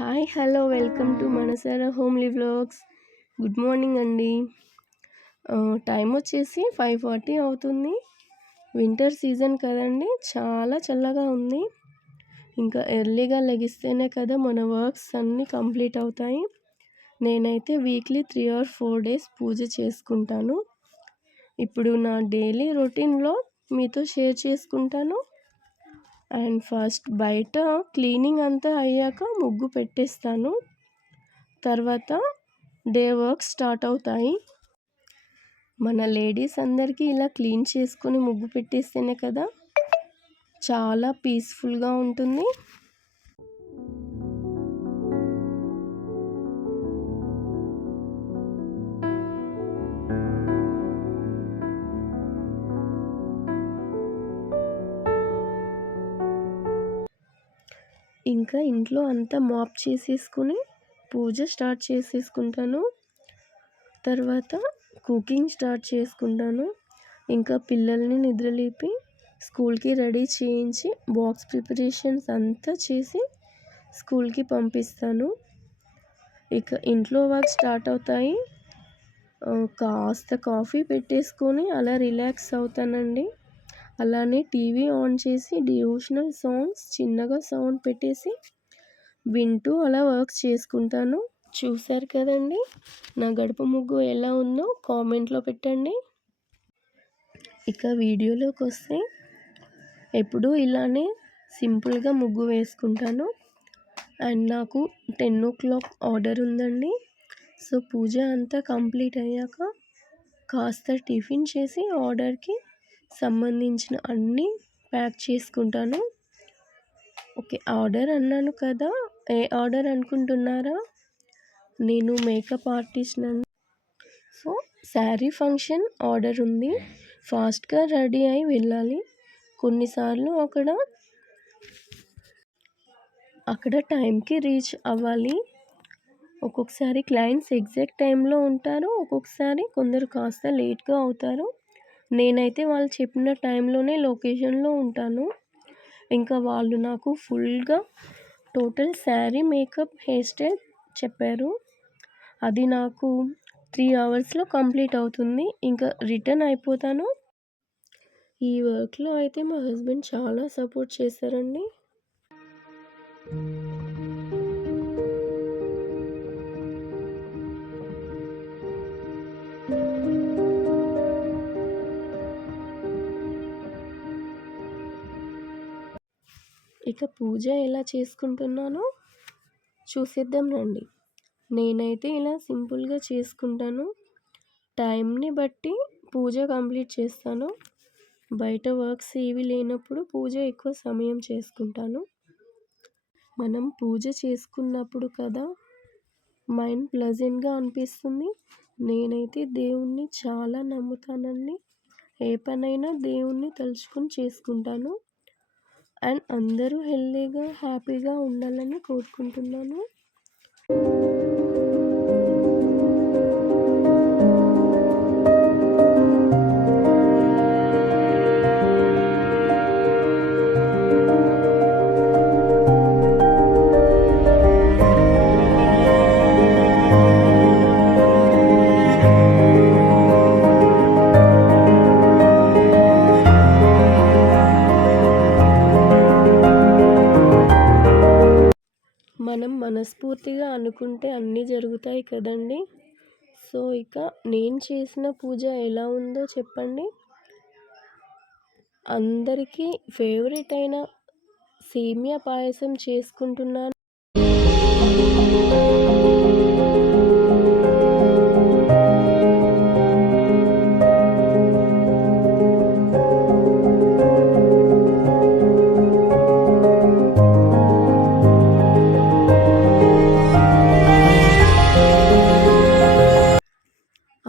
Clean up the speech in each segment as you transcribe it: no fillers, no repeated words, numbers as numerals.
Hi hello welcome to మనసారా homely vlogs. Good morning అండి. Time వచ్చేసి 5:40 అవుతుంది. వింటర్ సీజన్ కదండి, చాలా చల్లగా ఉంది. ఇంకా ఎర్లీగా లెగిస్తేనే కదా మన వర్క్స్ అన్నీ కంప్లీట్ అవుతాయి. నేనైతే వీక్లీ 3 or 4 days పూజ చేసుకుంటాను. ఇప్పుడు నా డైలీ రొటీన్లో మీతో షేర్ చేసుకుంటాను. అండ్ ఫస్ట్ బయట క్లీనింగ్ అంతా అయ్యాక ముగ్గు పెట్టేస్తాను. తర్వాత డే వర్క్ స్టార్ట్ అవుతాయి. మన లేడీస్ అందరికీ ఇలా క్లీన్ చేసుకొని ముగ్గు పెట్టేస్తేనే కదా చాలా పీస్ఫుల్గా ఉంటుంది. ఇంకా ఇంట్లో అంతా మాప్ చేసేసుకుని పూజ స్టార్ట్ చేసేసుకుంటాను. తర్వాత కుకింగ్ స్టార్ట్ చేసుకుంటాను. ఇంకా పిల్లల్ని నిద్రలేపి స్కూల్కి రెడీ చేయించి బాక్స్ ప్రిపరేషన్స్ అంతా చేసి స్కూల్కి పంపిస్తాను. ఇక ఇంట్లో వర్క్ స్టార్ట్ అవుతాయి. కాస్త కాఫీ పెట్టేసుకొని అలా రిలాక్స్ అవుతానండి. అలానే టీవీ ఆన్ చేసి డివోషనల్ సాంగ్స్ చిన్నగా సౌండ్ పెట్టేసి వింటూ అలా వర్క్ చేసుకుంటాను. చూశారు కదండి, నా గడప ముగ్గు ఎలా ఉందో కామెంట్లో పెట్టండి. ఇక వీడియోలోకి వస్తే ఎప్పుడూ ఇలానే సింపుల్గా ముగ్గు వేసుకుంటాను. అండ్ నాకు 10 o'clock ఆర్డర్ ఉందండి. సో పూజ అంతా కంప్లీట్ అయ్యాక కాస్త టిఫిన్ చేసి ఆర్డర్కి సంబంధించిన అన్నీ ప్యాక్ చేసుకుంటాను. ఓకే, ఆర్డర్ అన్నాను కదా, ఏ ఆర్డర్ అనుకుంటున్నారా? నేను మేకప్ ఆర్టిస్ట్ నండి. సో శారీ ఫంక్షన్ ఆర్డర్ ఉంది. ఫాస్ట్గా రెడీ అయి వెళ్ళాలి. కొన్నిసార్లు అక్కడ టైంకి రీచ్ అవ్వాలి. ఒక్కొక్కసారి క్లయింట్స్ ఎగ్జాక్ట్ టైంలో ఉంటారు, ఒక్కొక్కసారి కొందరు కాస్త లేట్గా అవుతారు. నేనైతే వాళ్ళు చెప్పిన టైంలోనే లొకేషన్లో ఉంటాను. ఇంకా వాళ్ళు నాకు ఫుల్గా total sari makeup hair style చెప్పారు. అది నాకు 3 hours కంప్లీట్ అవుతుంది. ఇంకా రిటర్న్ అయిపోతాను. ఈ వర్క్లో అయితే మా హస్బెండ్ చాలా సపోర్ట్ చేశారండి. ఇక పూజ ఎలా చేసుకుంటున్నానో చూసేద్దాం రండి. నేనైతే ఇలా సింపుల్గా చేసుకుంటాను. టైంని బట్టి పూజ కంప్లీట్ చేస్తాను. బయట వర్క్స్ ఏవి లేనప్పుడు పూజ ఎక్కువ సమయం చేసుకుంటాను. మనం పూజ చేసుకున్నప్పుడు కదా మైండ్ ప్లెజెంట్గా అనిపిస్తుంది. నేనైతే దేవుణ్ణి చాలా నమ్ముతానండి. ఏ పనైనా దేవుణ్ణి తలుచుకొని చేసుకుంటాను. అండ్ అందరూ హెల్తీగా హ్యాపీగా ఉండాలని కోరుకుంటున్నాను. మనం మనస్ఫూర్తిగా అనుకుంటే అన్నీ జరుగుతాయి కదండి. సో ఇక నేను చేసిన పూజ ఎలా ఉందో చెప్పండి. అందరికీ ఫేవరెట్ అయిన సేమియా పాయసం చేసుకుంటున్నాను.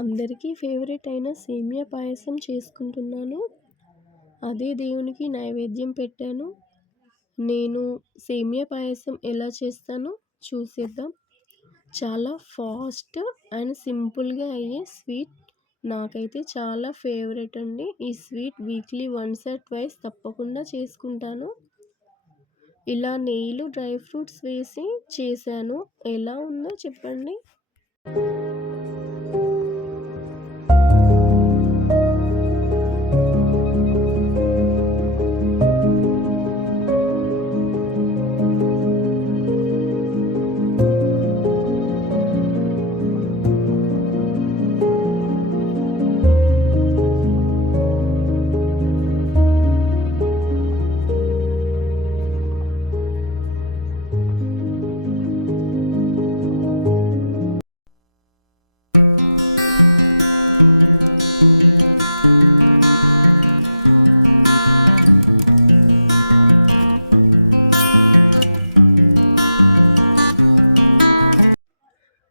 అందరికీ ఫేవరెట్ అయిన సేమియా పాయసం చేసుకుంటున్నాను. అదే దేవునికి నైవేద్యం పెట్టాను. నేను సేమియా పాయసం ఎలా చేస్తానో చూసేద్దాం. చాలా ఫాస్ట్ అండ్ సింపుల్గా అయ్యే స్వీట్ నాకైతే చాలా ఫేవరెట్ అండి. ఈ స్వీట్ వీక్లీ 1 or 2 తప్పకుండా చేసుకుంటాను. ఇలా నెయ్యిలో డ్రై ఫ్రూట్స్ వేసి చేశాను. ఎలా ఉందో చెప్పండి.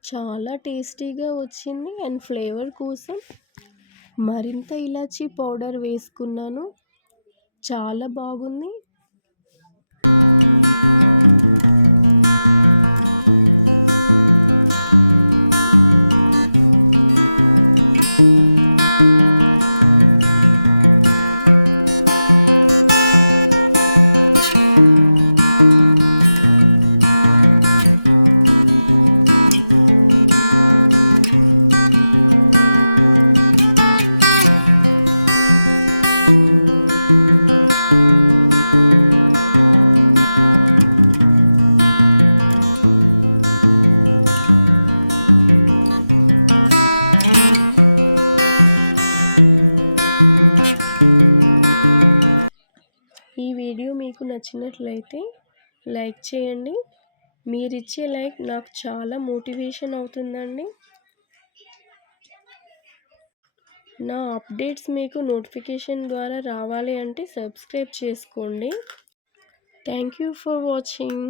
చాలా టేస్టీగా వచ్చింది. అండ్ ఫ్లేవర్ కోసం మరింత ఇలాచీ పౌడర్ వేసుకున్నాను. చాలా బాగుంది. ఈ వీడియో మీకు నచ్చినట్లయితే లైక్ చేయండి. మీరిచ్చే లైక్ నాకు చాలా మోటివేషన్ అవుతుందండి. నా అప్డేట్స్ మీకు నోటిఫికేషన్ ద్వారా రావాలి అంటే సబ్స్క్రైబ్ చేసుకోండి. Thank you for watching.